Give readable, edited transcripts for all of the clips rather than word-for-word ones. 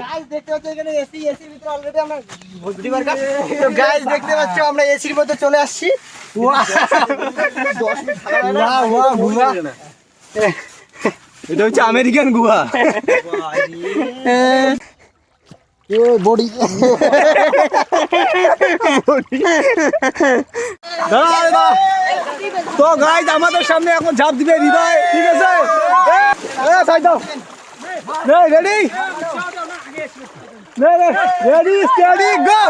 guys দেখতে পাচ্ছ এখানে এসি এসির ভিতরে অলরেডি আমরা ভোজপুরি বার্গার তো গাইস দেখতে পাচ্ছ আমরা এসির মধ্যে চলে আসছি ওয়াও 10 মিনিট ওয়াও ওয়াও গুহা এটা হচ্ছে আমেরিকান গুহা এ বডি তো গাইস আমাদের সামনে এখন ঝাঁপ দিবে হৃদয় ঠিক আছে সাইড দাও রেডি রেডি স্টাডি গো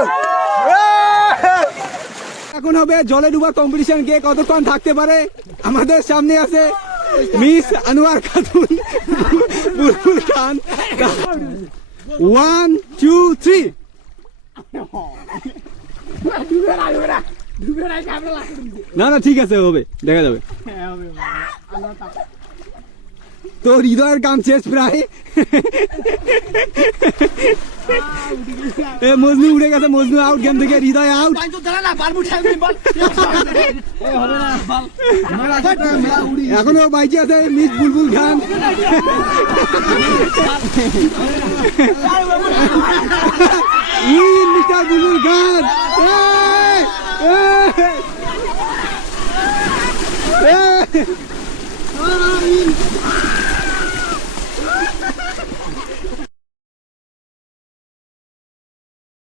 এখন হবে জলে ডুবা কম্পিটিশন কে কতক্ষণ থাকতে পারে আমাদের সামনে আছে মিস আনোয়ার খাতুন বুলবুল খান 1 2 3 না না ঠিক আছে হবে দেখা যাবে তো হৃদয়ের কাম শেষ প্রায় মজনু উঠে গেছে মজনু আউট গেম থেকে হৃদয় আউট এখনো বাইচে আছে মিস বুলবুল খান মিস্টার বুলবুল খান